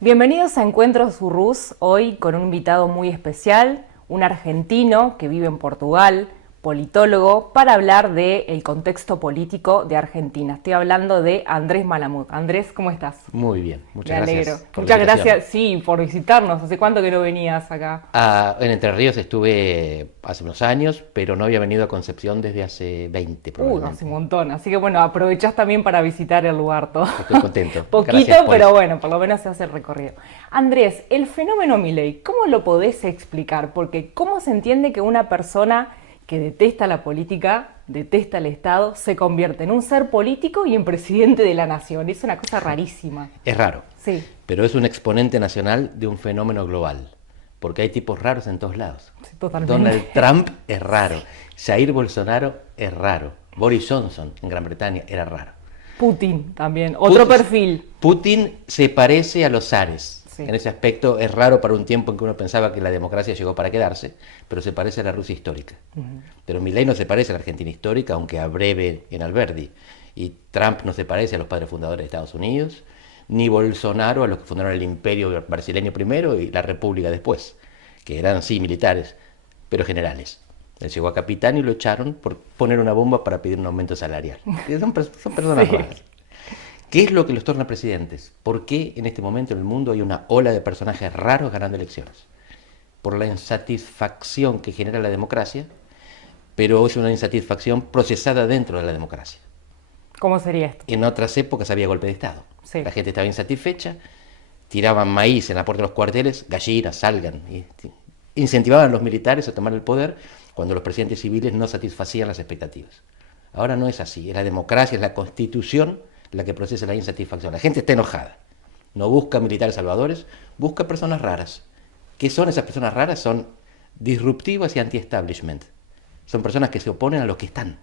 Bienvenidos a Encuentros Urrús, hoy con un invitado muy especial, un argentino que vive en Portugal, politólogo, para hablar del contexto político de Argentina. Estoy hablando de Andrés Malamud. Andrés, ¿cómo estás? Muy bien, Me muchas alegro. gracias por la Muchas invitación. gracias, sí, por visitarnos. ¿Hace cuánto que no venías acá? En Entre Ríos estuve hace unos años, pero no había venido a Concepción desde hace 20 Hace un probablemente. montón. Así que bueno, aprovechás también para visitar el lugar todo. Estoy contento. Poquito, Gracias por pero eso. bueno, por lo menos se hace el recorrido. Andrés, el fenómeno Milei, ¿cómo lo podés explicar? Porque ¿cómo se entiende que una persona que detesta la política, detesta el Estado, se convierte en un ser político y en presidente de la nación? Es una cosa rarísima. Es raro, Sí, pero es un exponente nacional de un fenómeno global, porque hay tipos raros en todos lados. sí, totalmente. Donald Trump es raro, Jair Bolsonaro es raro, Boris Johnson en Gran Bretaña era raro. Putin también, otro perfil. Putin se parece a los zares. Sí. En ese aspecto es raro para un tiempo en que uno pensaba que la democracia llegó para quedarse, pero se parece a la Rusia histórica. Pero Milei no se parece a la Argentina histórica, aunque abreve en Alberdi. Y Trump no se parece a los padres fundadores de Estados Unidos, ni Bolsonaro a los que fundaron el imperio brasileño primero y la república después, que eran sí militares, pero generales. Él llegó a capitán y lo echaron por poner una bomba para pedir un aumento salarial. Son personas Sí. raras. ¿Qué es lo que los torna presidentes? ¿Por qué en este momento en el mundo hay una ola de personajes raros ganando elecciones? Por la insatisfacción que genera la democracia, pero es una insatisfacción procesada dentro de la democracia. ¿Cómo sería esto? En otras épocas había golpe de Estado. Sí. La gente estaba insatisfecha, tiraban maíz en la puerta de los cuarteles, gallinas, salgan. Y incentivaban a los militares a tomar el poder cuando los presidentes civiles no satisfacían las expectativas. Ahora no es así, es la democracia, es la constitución la que procesa la insatisfacción. La gente está enojada, no busca militares salvadores, busca personas raras. ¿Qué son esas personas raras? Son disruptivas y anti-establishment. Son personas que se oponen a los que están,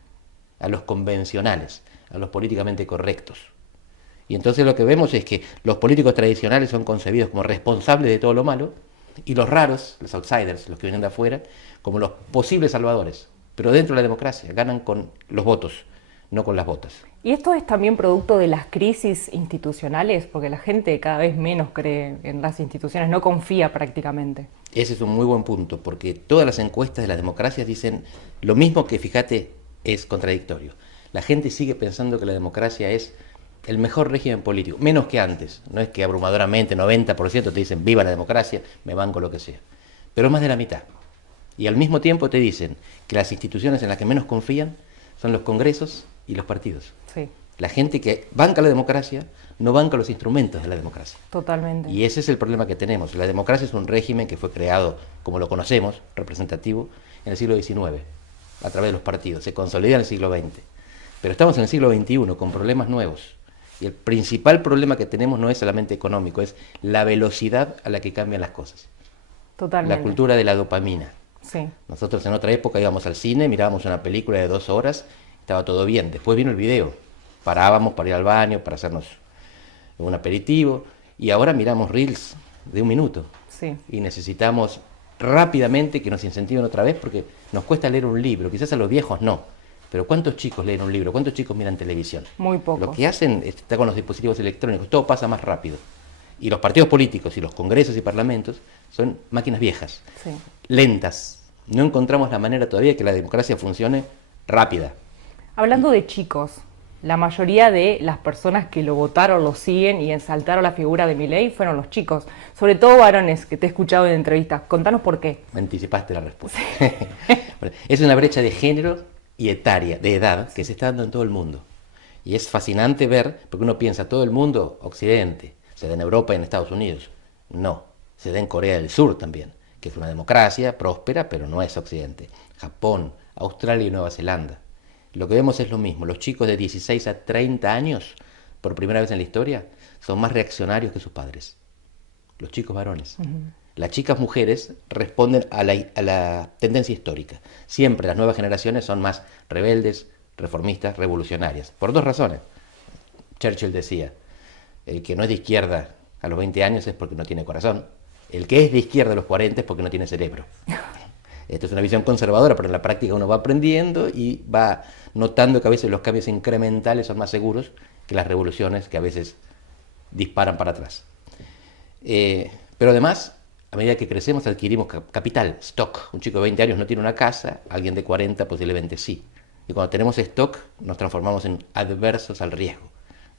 a los convencionales, a los políticamente correctos. Y entonces lo que vemos es que los políticos tradicionales son concebidos como responsables de todo lo malo y los raros, los outsiders, los que vienen de afuera, como los posibles salvadores. Pero dentro de la democracia ganan con los votos, no con las botas. ¿Y esto es también producto de las crisis institucionales? Porque la gente cada vez menos cree en las instituciones, no confía prácticamente. Ese es un muy buen punto, porque todas las encuestas de las democracias dicen lo mismo que, fíjate, es contradictorio. La gente sigue pensando que la democracia es el mejor régimen político, menos que antes. No es que abrumadoramente 90% te dicen viva la democracia, me banco lo que sea, pero más de la mitad. Y al mismo tiempo te dicen que las instituciones en las que menos confían son los congresos y los partidos. Sí, La gente que banca la democracia no banca los instrumentos de la democracia. totalmente. Y ese es el problema que tenemos. La democracia es un régimen que fue creado, como lo conocemos, representativo, en el siglo XIX, a través de los partidos. Se consolida en el siglo XX. Pero estamos en el siglo XXI con problemas nuevos. Y el principal problema que tenemos no es solamente económico, es la velocidad a la que cambian las cosas. La Totalmente. cultura de la dopamina. Sí, Nosotros en otra época íbamos al cine, mirábamos una película de 2 horas, estaba todo bien. Después vino el video. Parábamos para ir al baño, para hacernos un aperitivo. Y ahora miramos reels de 1 minuto. sí. Y necesitamos rápidamente que nos incentiven otra vez porque nos cuesta leer un libro. Quizás a los viejos no. Pero ¿cuántos chicos leen un libro? ¿Cuántos chicos miran televisión? Muy Lo pocos. que hacen está con los dispositivos electrónicos. Todo pasa más rápido. Y los partidos políticos y los congresos y parlamentos son máquinas viejas, Sí. lentas. No encontramos la manera todavía de que la democracia funcione rápida. Hablando de chicos, la mayoría de las personas que lo votaron, lo siguen y ensaltaron la figura de Milei fueron los chicos, sobre todo varones, que te he escuchado en entrevistas. Contanos por qué. Me anticipaste la respuesta. Bueno, es una brecha de género y etaria, de edad, que se está dando en todo el mundo. Y es fascinante ver, porque uno piensa, todo el mundo, Occidente, se da en Europa y en Estados Unidos. No, se da en Corea del Sur también, que es una democracia próspera, pero no es Occidente. Japón, Australia y Nueva Zelanda. Lo que vemos es lo mismo. Los chicos de 16 a 30 años, por primera vez en la historia, son más reaccionarios que sus padres. Los chicos varones. Las chicas mujeres responden a la tendencia histórica. Siempre las nuevas generaciones son más rebeldes, reformistas, revolucionarias. Por 2 razones. Churchill decía, el que no es de izquierda a los 20 años es porque no tiene corazón. El que es de izquierda a los 40 es porque no tiene cerebro. Esto es una visión conservadora, pero en la práctica uno va aprendiendo y va notando que a veces los cambios incrementales son más seguros que las revoluciones que a veces disparan para atrás. Pero además, a medida que crecemos, adquirimos capital, stock. Un chico de 20 años no tiene una casa, alguien de 40 posiblemente sí. Y cuando tenemos stock, nos transformamos en adversos al riesgo.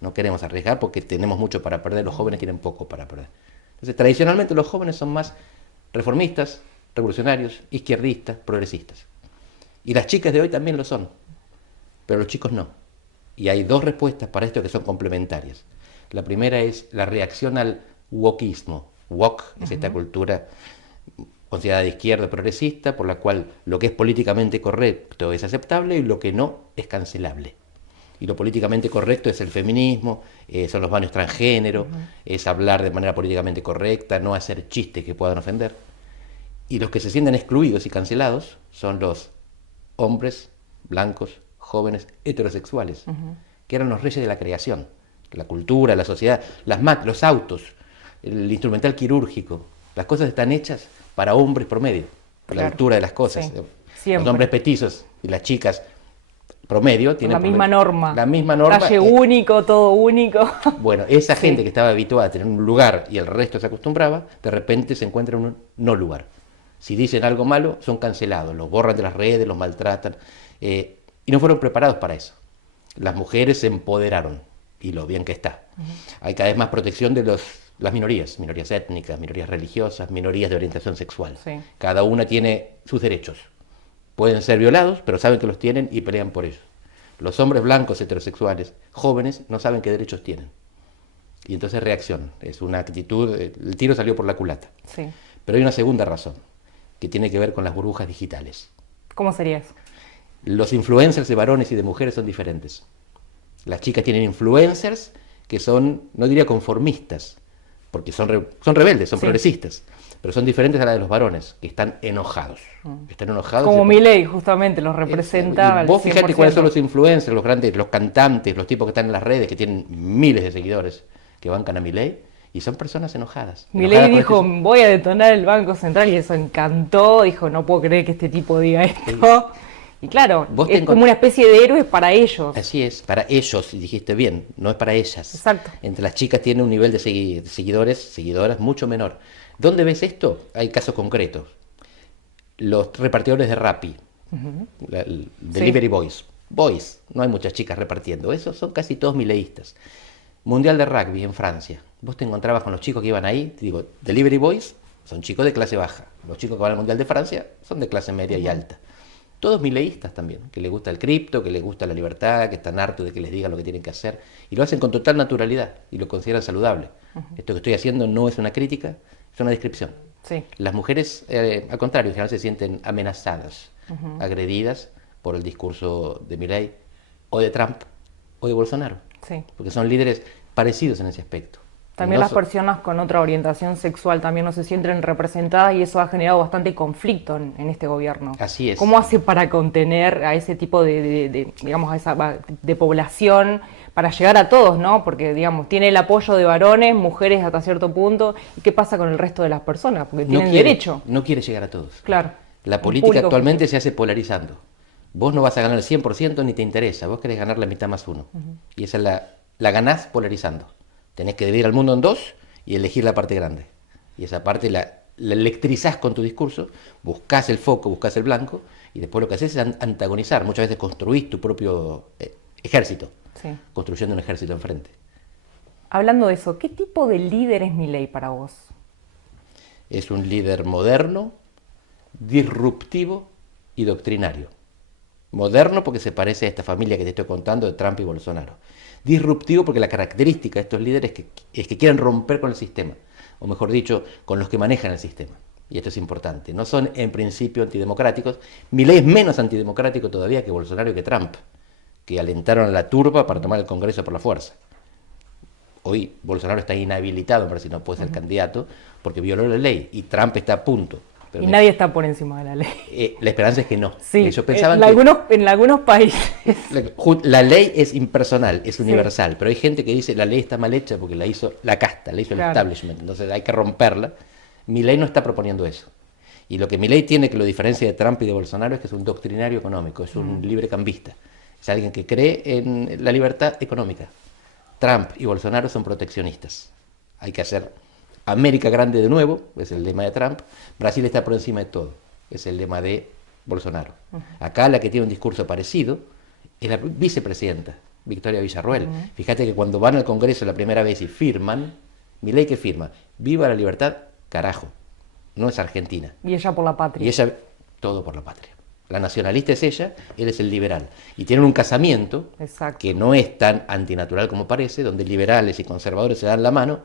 No queremos arriesgar porque tenemos mucho para perder, los jóvenes tienen poco para perder. Entonces, tradicionalmente los jóvenes son más reformistas, revolucionarios, izquierdistas, progresistas. Y las chicas de hoy también lo son, pero los chicos no. Y hay dos respuestas para esto que son complementarias. La primera es la reacción al wokismo. Wok es esta cultura considerada de izquierda progresista, por la cual lo que es políticamente correcto es aceptable y lo que no es cancelable. Y lo políticamente correcto es el feminismo, son los baños transgénero, es hablar de manera políticamente correcta, no hacer chistes que puedan ofender. Y los que se sienten excluidos y cancelados son los hombres blancos, jóvenes, heterosexuales, que eran los reyes de la creación, la cultura, la sociedad, los autos, el instrumental quirúrgico, las cosas están hechas para hombres promedio, la altura de las cosas. Sí, los hombres petizos y las chicas promedio tienen la misma norma. La misma norma. Talle único, todo único. Bueno, esa gente que estaba habituada a tener un lugar y el resto se acostumbraba, de repente se encuentra en un no lugar. Si dicen algo malo, son cancelados, los borran de las redes, los maltratan, y no fueron preparados para eso. Las mujeres se empoderaron, y lo bien que está. Hay cada vez más protección de las minorías étnicas, minorías religiosas, minorías de orientación sexual. Sí. Cada una tiene sus derechos. Pueden ser violados, pero saben que los tienen y pelean por ellos. Los hombres blancos heterosexuales, jóvenes, no saben qué derechos tienen. Y entonces reaccionan. Es una actitud, el tiro salió por la culata. Sí. Pero hay una segunda razón, que tiene que ver con las burbujas digitales. ¿Cómo sería eso? Los influencers de varones y de mujeres son diferentes. Las chicas tienen influencers que son, no diría conformistas, porque son rebeldes, son progresistas, pero son diferentes a la de los varones, que están enojados. Están enojados. Como Milei, justamente, los representa. Vos fíjate cuáles son los influencers, los grandes, los cantantes, los tipos que están en las redes, que tienen miles de seguidores, que bancan a Milei, y son personas enojadas. Milei dijo, voy a detonar el Banco Central, y eso encantó, dijo, no puedo creer que este tipo diga esto. Y claro, es como una especie de héroes para ellos. Así es, para ellos, y dijiste bien, no es para ellas. Exacto. Entre las chicas tiene un nivel de seguidores, seguidoras mucho menor. ¿Dónde ves esto? Hay casos concretos. Los repartidores de Rappi, Delivery Boys, no hay muchas chicas repartiendo, esos son casi todos mileístas. Mundial de Rugby en Francia, vos te encontrabas con los chicos que iban ahí, digo, Delivery Boys son chicos de clase baja, los chicos que van al Mundial de Francia son de clase media y alta. Todos mileístas también, que les gusta el cripto, que les gusta la libertad, que están hartos de que les digan lo que tienen que hacer, y lo hacen con total naturalidad, y lo consideran saludable. Esto que estoy haciendo no es una crítica, es una descripción. Sí. Las mujeres, al contrario, en general se sienten amenazadas, agredidas por el discurso de Milei, o de Trump, o de Bolsonaro, porque son líderes parecidos en ese aspecto. También las personas con otra orientación sexual también no se sienten representadas y eso ha generado bastante conflicto en este gobierno. Así es. ¿Cómo hace para contener a ese tipo digamos, a esa de población para llegar a todos, ¿no? Porque, digamos, tiene el apoyo de varones, mujeres hasta cierto punto. ¿Y qué pasa con el resto de las personas? Porque tienen derecho. No quiere llegar a todos. Claro. La política actualmente se hace polarizando. Vos no vas a ganar el 100% ni te interesa. Vos querés ganar la mitad más uno. Y esa la ganás polarizando. Tenés que dividir al mundo en dos y elegir la parte grande. Y esa parte la electrizás con tu discurso, buscás el foco, buscás el blanco, y después lo que haces es antagonizar. Muchas veces construís tu propio ejército, construyendo un ejército enfrente. Hablando de eso, ¿qué tipo de líder es Milei para vos? Es un líder moderno, disruptivo y doctrinario. Moderno porque se parece a esta familia que te estoy contando de Trump y Bolsonaro. Disruptivo porque la característica de estos líderes es que quieren romper con el sistema, o mejor dicho, con los que manejan el sistema. Y esto es importante. No son en principio antidemocráticos. Milei es menos antidemocrático todavía que Bolsonaro y que Trump, que alentaron a la turba para tomar el Congreso por la fuerza. Hoy Bolsonaro está inhabilitado, para si no puede ser candidato, porque violó la ley, y Trump está a punto. Pero nadie está por encima de la ley. La esperanza es que no. Sí, ellos pensaban en algunos países. La ley es impersonal, es universal, pero hay gente que dice la ley está mal hecha porque la hizo la casta, la hizo el establishment, entonces hay que romperla. Milei no está proponiendo eso. Y lo que Milei tiene que lo diferencia de Trump y de Bolsonaro es que es un doctrinario económico, es un librecambista, es alguien que cree en la libertad económica. Trump y Bolsonaro son proteccionistas. Hay que hacer América grande de nuevo, es el lema de Trump. Brasil está por encima de todo, es el lema de Bolsonaro. Acá la que tiene un discurso parecido es la vicepresidenta, Victoria Villarroel. Fíjate que cuando van al Congreso la primera vez y firman, Milei que firma, viva la libertad, carajo, no es Argentina. Y ella por la patria. Y ella, todo por la patria. La nacionalista es ella, él es el liberal. Y tienen un casamiento que no es tan antinatural como parece, donde liberales y conservadores se dan la mano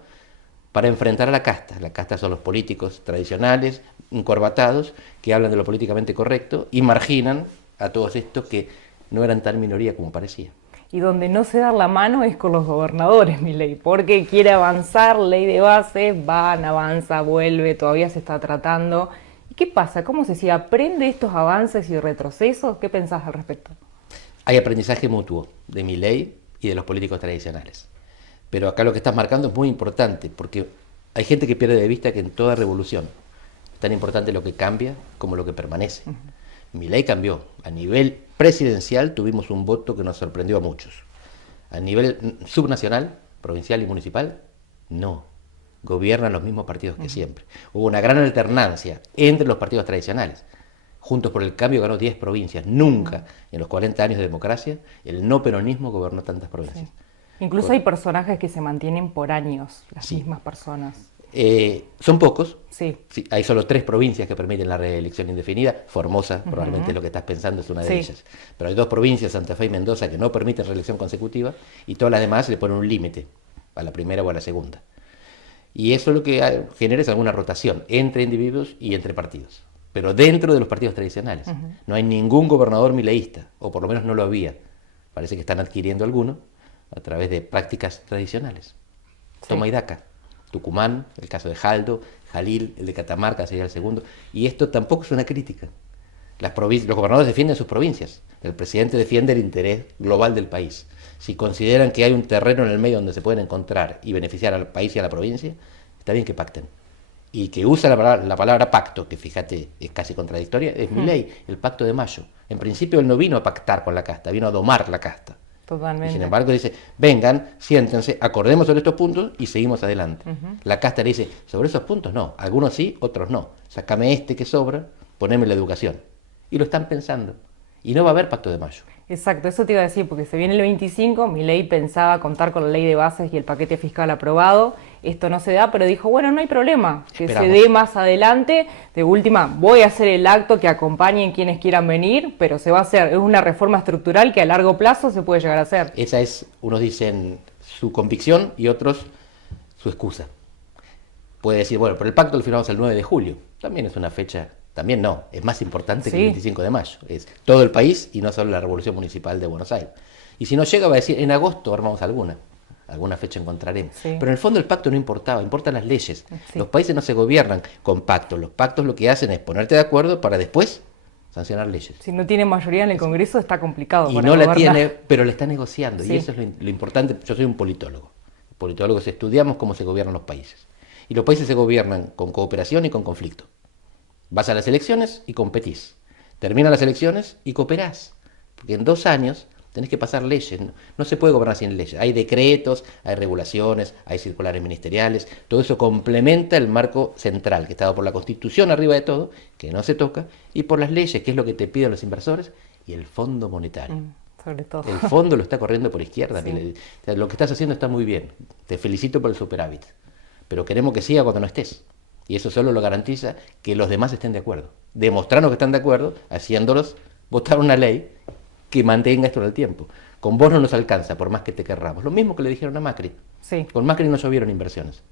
para enfrentar a la casta. La casta son los políticos tradicionales, encorbatados, que hablan de lo políticamente correcto y marginan a todos estos que no eran tan minoría como parecía. Y donde no se da la mano es con los gobernadores, Milei, porque quiere avanzar, ley de base, van, avanza, vuelve, todavía se está tratando. ¿Y qué pasa? ¿Cómo se sigue? ¿Aprende estos avances y retrocesos? ¿Qué pensás al respecto? Hay aprendizaje mutuo de Milei y de los políticos tradicionales. Pero acá lo que estás marcando es muy importante, porque hay gente que pierde de vista que en toda revolución es tan importante lo que cambia como lo que permanece. Milei cambió. A nivel presidencial tuvimos un voto que nos sorprendió a muchos. A nivel subnacional, provincial y municipal, no. Gobiernan los mismos partidos que siempre. Hubo una gran alternancia entre los partidos tradicionales. Juntos por el Cambio ganó 10 provincias. Nunca en los 40 años de democracia el no peronismo gobernó tantas provincias. Incluso hay personajes que se mantienen por años, las mismas personas. Son pocos. Sí. Hay solo 3 provincias que permiten la reelección indefinida. Formosa, probablemente lo que estás pensando es una de ellas. Pero hay 2 provincias, Santa Fe y Mendoza, que no permiten reelección consecutiva, y todas las demás le ponen un límite, a la primera o a la segunda. Y eso lo que genera es alguna rotación entre individuos y entre partidos. Pero dentro de los partidos tradicionales. No hay ningún gobernador mileísta, o por lo menos no lo había. Parece que están adquiriendo alguno a través de prácticas tradicionales. Toma y daca. Tucumán, el caso de Jaldo, Jalil, el de Catamarca sería el segundo. Y esto tampoco es una crítica. Los gobernadores defienden sus provincias. El presidente defiende el interés global del país. Si consideran que hay un terreno en el medio donde se pueden encontrar y beneficiar al país y a la provincia, está bien que pacten. Y que usa la palabra pacto, que fíjate es casi contradictoria, es Milei, el pacto de mayo. En principio él no vino a pactar con la casta, vino a domar la casta. Totalmente. Y sin embargo dice, vengan, siéntense, acordemos sobre estos puntos y seguimos adelante. La casta le dice, sobre esos puntos no, algunos sí, otros no. Sácame este que sobra, poneme la educación. Y lo están pensando. Y no va a haber pacto de mayo. Exacto, eso te iba a decir, porque se viene el 25, Milei pensaba contar con la ley de bases y el paquete fiscal aprobado. Esto no se da, pero dijo, bueno, no hay problema, que se dé más adelante. De última, voy a hacer el acto que acompañen quienes quieran venir, pero se va a hacer, es una reforma estructural que a largo plazo se puede llegar a hacer. Esa es, unos dicen su convicción y otros su excusa. Puede decir, bueno, pero el pacto lo firmamos el 9 de julio, también es una fecha. También no, es más importante que el 25 de mayo. Es todo el país y no solo la Revolución Municipal de Buenos Aires. Y si no llega, va a decir, en agosto armamos alguna fecha encontraremos. Pero en el fondo el pacto no importaba, importan las leyes. Los países no se gobiernan con pactos. Los pactos lo que hacen es ponerte de acuerdo para después sancionar leyes. Si no tiene mayoría en el Congreso está complicado. Y no la tiene, pero la está negociando. Y eso es lo importante. Yo soy un politólogo. Politólogos estudiamos cómo se gobiernan los países. Y los países se gobiernan con cooperación y con conflicto. Vas a las elecciones y competís. Terminan las elecciones y cooperás. Porque en 2 años tenés que pasar leyes. No se puede gobernar sin leyes. Hay decretos, hay regulaciones, hay circulares ministeriales. Todo eso complementa el marco central, que está dado por la Constitución arriba de todo, que no se toca, y por las leyes, que es lo que te piden los inversores, y el Fondo Monetario. Sobre todo. El fondo lo está corriendo por izquierda. Lo que estás haciendo está muy bien. Te felicito por el superávit. Pero queremos que siga cuando no estés. Y eso solo lo garantiza que los demás estén de acuerdo. Demostrarnos que están de acuerdo, haciéndolos votar una ley que mantenga esto en el tiempo. Con vos no nos alcanza, por más que te querramos. Lo mismo que le dijeron a Macri. Con Macri no llovieron inversiones.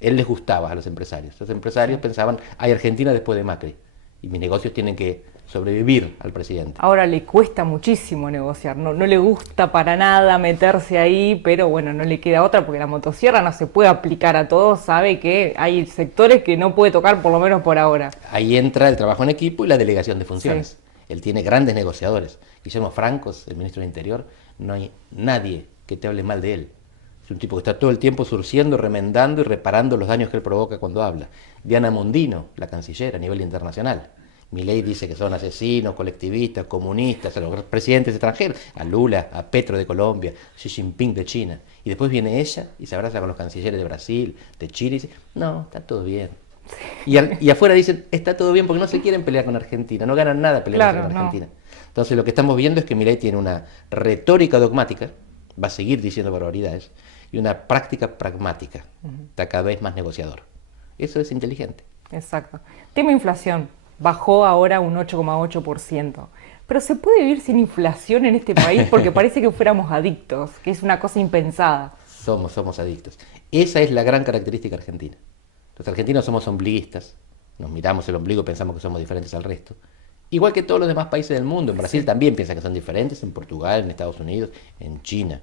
Él les gustaba a los empresarios. Los empresarios pensaban, hay Argentina después de Macri. Y mis negocios tienen que sobrevivir al presidente. Ahora le cuesta muchísimo negociar, no le gusta para nada meterse ahí, pero bueno, no le queda otra porque la motosierra no se puede aplicar a todos, sabe que hay sectores que no puede tocar por lo menos por ahora. Ahí entra el trabajo en equipo y la delegación de funciones. Él tiene grandes negociadores. Guillermo Francos, el ministro del Interior, no hay nadie que te hable mal de él. Es un tipo que está todo el tiempo surciendo, remendando y reparando los daños que él provoca cuando habla. Diana Mondino, la canciller a nivel internacional, Milei dice que son asesinos, colectivistas, comunistas, a los presidentes extranjeros, a Lula, a Petro de Colombia, Xi Jinping de China. Y después viene ella y se abraza con los cancilleres de Brasil, de Chile, y dice, no, está todo bien. Y afuera dicen, está todo bien porque no se quieren pelear con Argentina, no ganan nada peleando con Argentina. Entonces lo que estamos viendo es que Milei tiene una retórica dogmática, va a seguir diciendo barbaridades, y una práctica pragmática, está cada vez más negociador. Eso es inteligente. Exacto. Tema inflación, bajó ahora un 8,8%. Pero ¿se puede vivir sin inflación en este país? Porque parece que fuéramos adictos, que es una cosa impensada. Somos adictos. Esa es la gran característica argentina. Los argentinos somos ombliguistas, nos miramos el ombligo y pensamos que somos diferentes al resto. Igual que todos los demás países del mundo. En Brasil también piensan que son diferentes, en Portugal, en Estados Unidos, en China.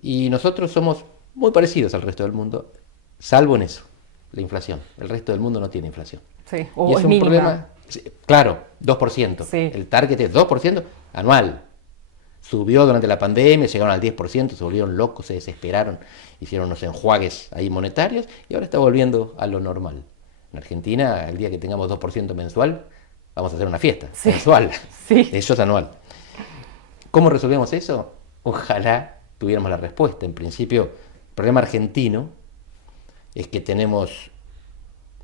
Y nosotros somos muy parecidos al resto del mundo, salvo en eso, la inflación. El resto del mundo no tiene inflación. Sí, y es un mínima. problema, claro, 2%. Sí. El target es 2% anual. Subió durante la pandemia, llegaron al 10%, se volvieron locos, se desesperaron, hicieron unos enjuagues ahí monetarios y ahora está volviendo a lo normal. En Argentina, el día que tengamos 2% mensual, vamos a hacer una fiesta mensual. Sí. Eso es anual. ¿Cómo resolvemos eso? Ojalá tuviéramos la respuesta. En principio, el problema argentino es que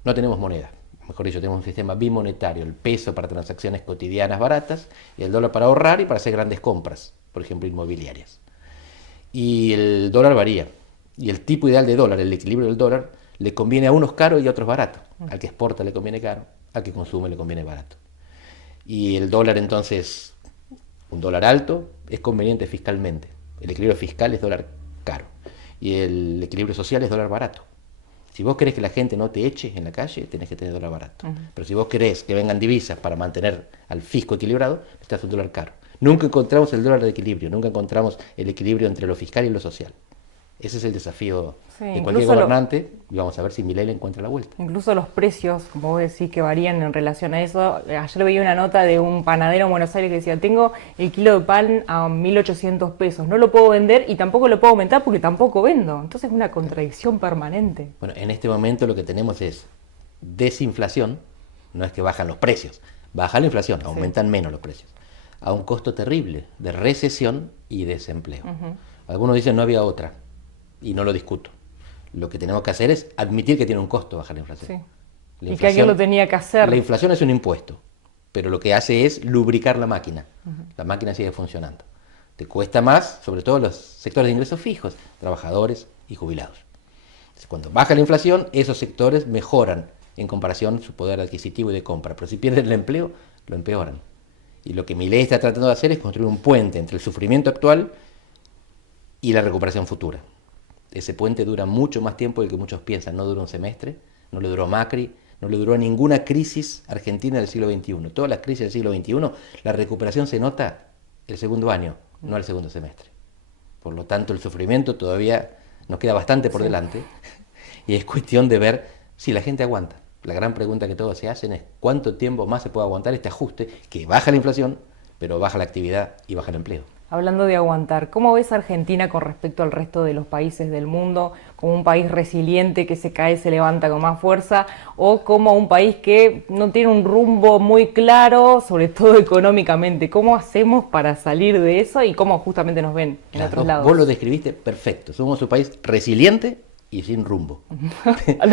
no tenemos moneda. Mejor dicho, tenemos un sistema bimonetario, el peso para transacciones cotidianas baratas y el dólar para ahorrar y para hacer grandes compras, por ejemplo, inmobiliarias. Y el dólar varía. Y el tipo ideal de dólar, el equilibrio del dólar, le conviene a unos caro y a otros barato. Al que exporta le conviene caro, al que consume le conviene barato. Y el dólar entonces, un dólar alto, es conveniente fiscalmente. El equilibrio fiscal es dólar caro. Y el equilibrio social es dólar barato. Si vos querés que la gente no te eche en la calle, tenés que tener dólar barato. Pero si vos querés que vengan divisas para mantener al fisco equilibrado, necesitas un dólar caro. Nunca encontramos el dólar de equilibrio, nunca encontramos el equilibrio entre lo fiscal y lo social. Ese es el desafío de cualquier gobernante y vamos a ver si Milei le encuentra la vuelta. Incluso los precios, como vos decís, que varían en relación a eso. Ayer veía una nota de un panadero en Buenos Aires que decía, tengo el kilo de pan a 1.800 pesos, no lo puedo vender y tampoco lo puedo aumentar porque tampoco vendo. Entonces es una contradicción permanente. Bueno, en este momento lo que tenemos es desinflación, no es que bajan los precios, baja la inflación, aumentan menos los precios, a un costo terrible de recesión y desempleo. Algunos dicen no había otra. Y no lo discuto. Lo que tenemos que hacer es admitir que tiene un costo bajar la inflación. Sí. Y que alguien lo tenía que hacer. La inflación es un impuesto, pero lo que hace es lubricar la máquina. La máquina sigue funcionando. Te cuesta más, sobre todo los sectores de ingresos fijos, trabajadores y jubilados. Entonces, cuando baja la inflación, esos sectores mejoran en comparación su poder adquisitivo y de compra. Pero si pierden el empleo, lo empeoran. Y lo que Milei está tratando de hacer es construir un puente entre el sufrimiento actual y la recuperación futura. Ese puente dura mucho más tiempo del que muchos piensan. No dura un semestre, no le duró a Macri, no le duró a ninguna crisis argentina del siglo XXI. Todas las crisis del siglo XXI, la recuperación se nota el segundo año, no el segundo semestre. Por lo tanto, el sufrimiento todavía nos queda bastante por delante y es cuestión de ver si la gente aguanta. La gran pregunta que todos se hacen es ¿cuánto tiempo más se puede aguantar este ajuste que baja la inflación, pero baja la actividad y baja el empleo? Hablando de aguantar, ¿cómo ves a Argentina con respecto al resto de los países del mundo? ¿Como un país resiliente que se cae, se levanta con más fuerza? ¿O como un país que no tiene un rumbo muy claro, sobre todo económicamente? ¿Cómo hacemos para salir de eso y cómo justamente nos ven en otros lados? Vos lo describiste perfecto. Somos un país resiliente y sin rumbo.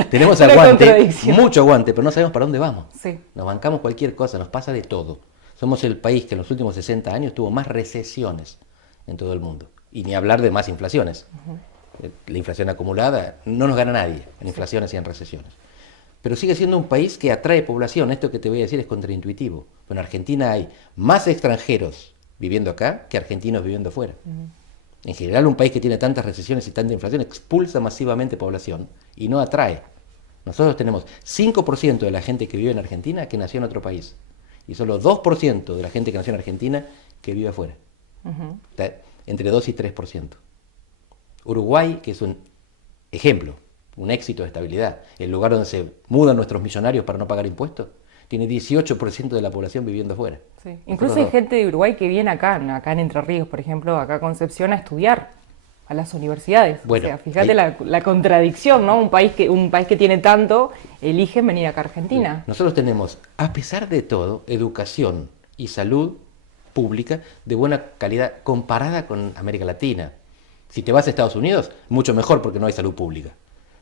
Tenemos aguante, mucho aguante, pero no sabemos para dónde vamos. Sí. Nos bancamos cualquier cosa, nos pasa de todo. Somos el país que en los últimos 60 años tuvo más recesiones en todo el mundo. Y ni hablar de más inflaciones. La inflación acumulada no nos gana nadie en inflaciones y en recesiones. Pero sigue siendo un país que atrae población. Esto que te voy a decir es contraintuitivo. En Argentina hay más extranjeros viviendo acá que argentinos viviendo fuera. En general, un país que tiene tantas recesiones y tanta inflación expulsa masivamente población y no atrae. Nosotros tenemos 5% de la gente que vive en Argentina que nació en otro país. Y solo 2% de la gente que nació en Argentina que vive afuera. Entre 2 y 3%. Uruguay, que es un ejemplo, un éxito de estabilidad, el lugar donde se mudan nuestros millonarios para no pagar impuestos, tiene 18% de la población viviendo afuera. Sí. Incluso hay gente de Uruguay que viene acá en Entre Ríos, por ejemplo, acá a Concepción, a estudiar. a las universidades. Bueno, o sea, fíjate la contradicción, ¿no? Un país que tiene tanto, eligen venir acá a Argentina. Nosotros tenemos, a pesar de todo, educación y salud pública de buena calidad comparada con América Latina. Si te vas a Estados Unidos, mucho mejor porque no hay salud pública.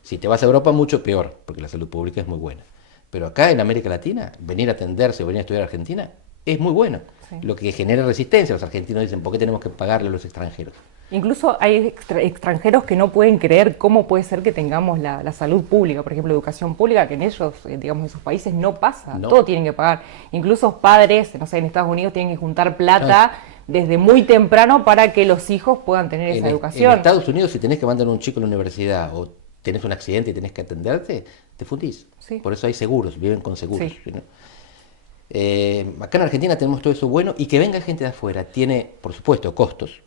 Si te vas a Europa, mucho peor porque la salud pública es muy buena. Pero acá en América Latina, venir a atenderse o venir a estudiar a Argentina es muy bueno. Sí. Lo que genera resistencia. Los argentinos dicen, ¿por qué tenemos que pagarle a los extranjeros? Incluso hay extranjeros que no pueden creer cómo puede ser que tengamos la salud pública, por ejemplo, educación pública, que en ellos, digamos, en sus países no pasa, No. todo tienen que pagar. Incluso padres, no sé, en Estados Unidos tienen que juntar plata desde muy temprano para que los hijos puedan tener esa educación. En Estados Unidos, si tenés que mandar a un chico a la universidad o tenés un accidente y tenés que atenderte, te fundís. Sí. Por eso hay seguros, viven con seguros. Sí. ¿No? Acá en Argentina tenemos todo eso bueno y que venga gente de afuera tiene, por supuesto, costos,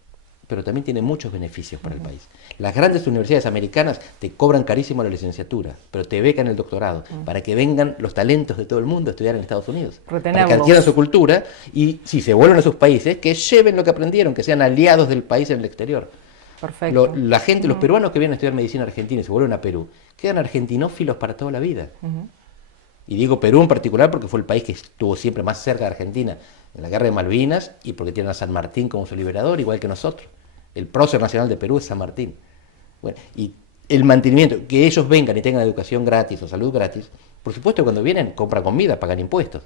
pero también tiene muchos beneficios para el país. Las grandes universidades americanas te cobran carísimo la licenciatura, pero te becan el doctorado para que vengan los talentos de todo el mundo a estudiar en Estados Unidos. Retenerlos. Para que adquieran su cultura y si se vuelven a sus países, que lleven lo que aprendieron, que sean aliados del país en el exterior. Perfecto. La gente, los peruanos que vienen a estudiar medicina argentina y se vuelven a Perú, quedan argentinófilos para toda la vida. Y digo Perú en particular porque fue el país que estuvo siempre más cerca de Argentina en la guerra de Malvinas y porque tienen a San Martín como su liberador, igual que nosotros. El prócer nacional de Perú es San Martín. Bueno, y el mantenimiento, que ellos vengan y tengan educación gratis o salud gratis, por supuesto cuando vienen compran comida, pagan impuestos.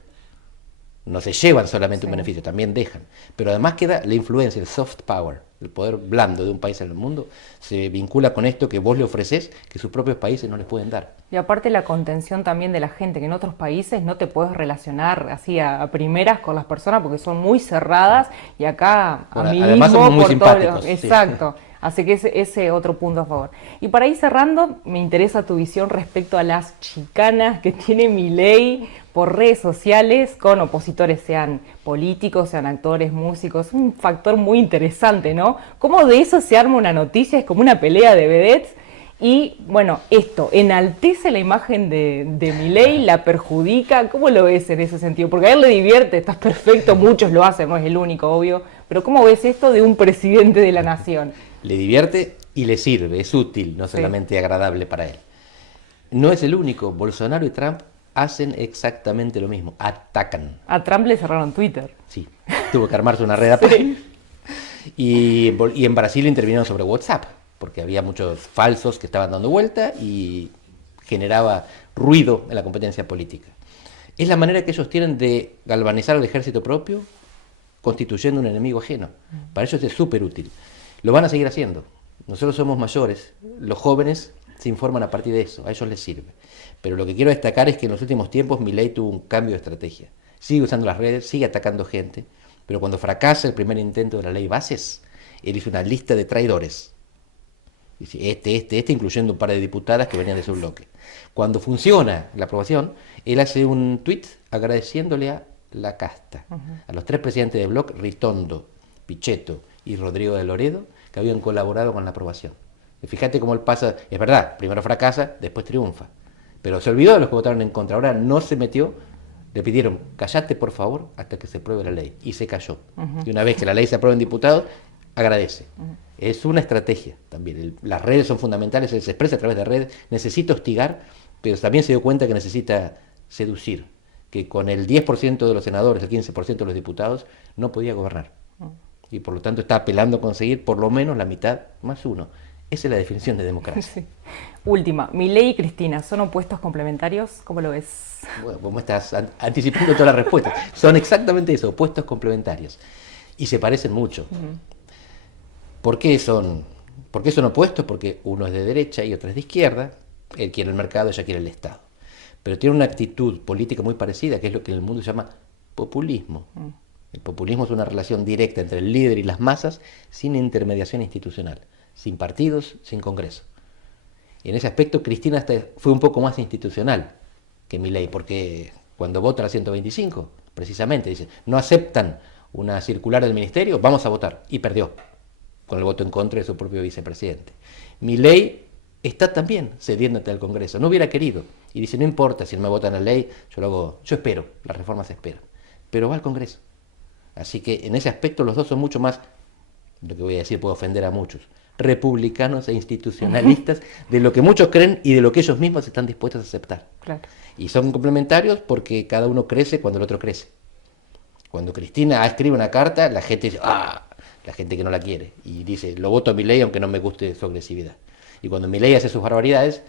No se llevan solamente un beneficio, también dejan. Pero además queda la influencia, el soft power, el poder blando de un país en el mundo, se vincula con esto que vos le ofreces que sus propios países no les pueden dar. Y aparte la contención también de la gente, que en otros países no te puedes relacionar así a primeras con las personas porque son muy cerradas y acá Bueno, a mí además mismo somos muy por todo. simpáticos, sí. Exacto. Así que ese otro punto a favor. Y para ir cerrando, me interesa tu visión respecto a las chicanas que tiene Milei por redes sociales con opositores, sean políticos, sean actores, músicos. Un factor muy interesante, ¿no? Cómo de eso se arma una noticia, es como una pelea de vedettes. Y bueno, esto enaltece la imagen de Milei, la perjudica. ¿Cómo lo ves en ese sentido? Porque a él le divierte, estás perfecto, muchos lo hacen, no es el único, obvio. Pero ¿cómo ves esto de un presidente de la nación? Le divierte y le sirve, es útil, no solamente agradable para él. No es el único, Bolsonaro y Trump hacen exactamente lo mismo, atacan. A Trump le cerraron Twitter. Sí, tuvo que armarse una red aparte. Y en Brasil intervinieron sobre WhatsApp, porque había muchos falsos que estaban dando vuelta y generaba ruido en la competencia política. Es la manera que ellos tienen de galvanizar al ejército propio, constituyendo un enemigo ajeno. Para ellos es súper útil. Lo van a seguir haciendo. Nosotros somos mayores, los jóvenes se informan a partir de eso, a ellos les sirve. Pero lo que quiero destacar es que en los últimos tiempos Milei tuvo un cambio de estrategia. Sigue usando las redes, sigue atacando gente, pero cuando fracasa el primer intento de la ley Bases, él hizo una lista de traidores. Dice, este, incluyendo un par de diputadas que venían de su bloque. Cuando funciona la aprobación, él hace un tuit agradeciéndole a la casta, a los tres presidentes del bloque, Ritondo, Pichetto y Rodrigo de Loredo, que habían colaborado con la aprobación. Y fíjate cómo él pasa, es verdad, primero fracasa, después triunfa. Pero se olvidó de los que votaron en contra, ahora no se metió, le pidieron, callate por favor hasta que se apruebe la ley, y se cayó. Y una vez que la ley se aprueba en diputados, agradece. Es una estrategia también, las redes son fundamentales, él se expresa a través de redes, necesita hostigar, pero también se dio cuenta que necesita seducir, que con el 10% de los senadores, el 15% de los diputados, no podía gobernar. Y por lo tanto está apelando a conseguir por lo menos la mitad más uno. Esa es la definición de democracia. Sí. Última, Milei y Cristina, ¿son opuestos complementarios? ¿Cómo lo ves? Bueno, vos me estás anticipando todas las respuestas. Son exactamente eso, opuestos complementarios. Y se parecen mucho. ¿Por qué son opuestos? Porque uno es de derecha y otro es de izquierda. Él quiere el mercado, ella quiere el Estado. Pero tiene una actitud política muy parecida, que es lo que en el mundo se llama populismo. El populismo es una relación directa entre el líder y las masas sin intermediación institucional, sin partidos, sin Congreso. Y en ese aspecto Cristina fue un poco más institucional que Milei, porque cuando vota la 125, precisamente dice, no aceptan una circular del ministerio, vamos a votar, y perdió, con el voto en contra de su propio vicepresidente. Milei está también cediéndote al Congreso, no hubiera querido, y dice, no importa si no me votan la ley, yo lo hago, yo espero, las reformas se esperan, pero va al Congreso. Así que en ese aspecto los dos son mucho más, lo que voy a decir puede ofender a muchos, republicanos e institucionalistas de lo que muchos creen y de lo que ellos mismos están dispuestos a aceptar. Claro. Y son complementarios porque cada uno crece cuando el otro crece. Cuando Cristina escribe una carta, la gente dice, ¡ah! La gente que no la quiere. Y dice, lo voto a Milei aunque no me guste su agresividad. Y cuando Milei hace sus barbaridades,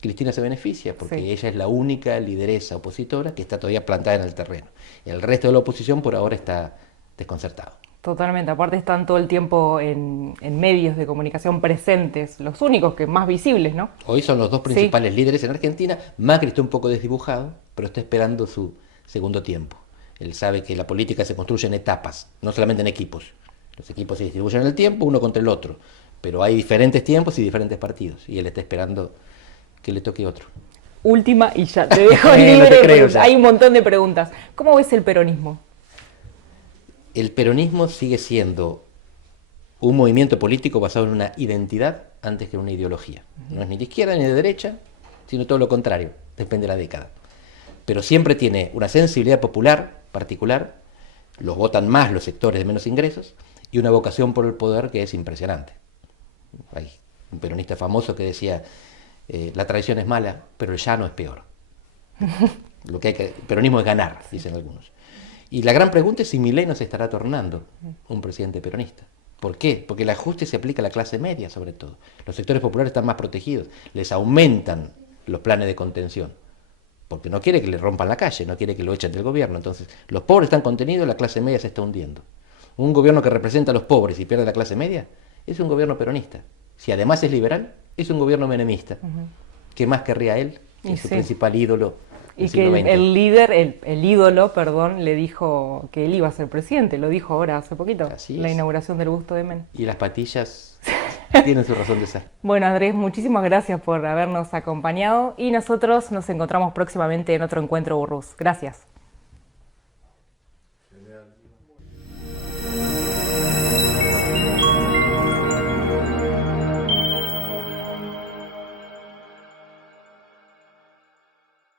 Cristina se beneficia, porque Sí. ella es la única lideresa opositora que está todavía plantada en el terreno. El resto de la oposición por ahora está desconcertado. Totalmente, aparte están todo el tiempo en medios de comunicación presentes, los únicos que más visibles, ¿no? Hoy son los dos principales líderes en Argentina. Macri está un poco desdibujado, pero está esperando su segundo tiempo. Él sabe que la política se construye en etapas, no solamente en equipos. Los equipos se distribuyen en el tiempo, uno contra el otro, pero hay diferentes tiempos y diferentes partidos, y él está esperando que le toque otro. Última y ya te dejo No libre, te creo porque ya. hay un montón de preguntas. ¿Cómo ves el peronismo? El peronismo sigue siendo un movimiento político basado en una identidad antes que en una ideología. No es ni de izquierda ni de derecha, sino todo lo contrario, depende de la década. Pero siempre tiene una sensibilidad popular particular, los votan más los sectores de menos ingresos, y una vocación por el poder que es impresionante. Hay un peronista famoso que decía, la tradición es mala, pero el llano es peor. El peronismo es ganar, dicen algunos. Y la gran pregunta es si Milei no se estará tornando un presidente peronista. ¿Por qué? Porque el ajuste se aplica a la clase media, sobre todo. Los sectores populares están más protegidos, les aumentan los planes de contención, porque no quiere que le rompan la calle, no quiere que lo echen del gobierno. Entonces, los pobres están contenidos, la clase media se está hundiendo. Un gobierno que representa a los pobres y pierde a la clase media es un gobierno peronista. Si además es liberal, es un gobierno menemista. ¿Qué más querría él? Que Y es su sí. principal ídolo del Y que siglo XX. el líder, el ídolo, perdón, le dijo que él iba a ser presidente, lo dijo ahora hace poquito, Así la es. inauguración del busto de Menem. Y las patillas tienen su razón de ser. Bueno, Andrés, muchísimas gracias por habernos acompañado y nosotros nos encontramos próximamente en otro encuentro Burrús. Gracias.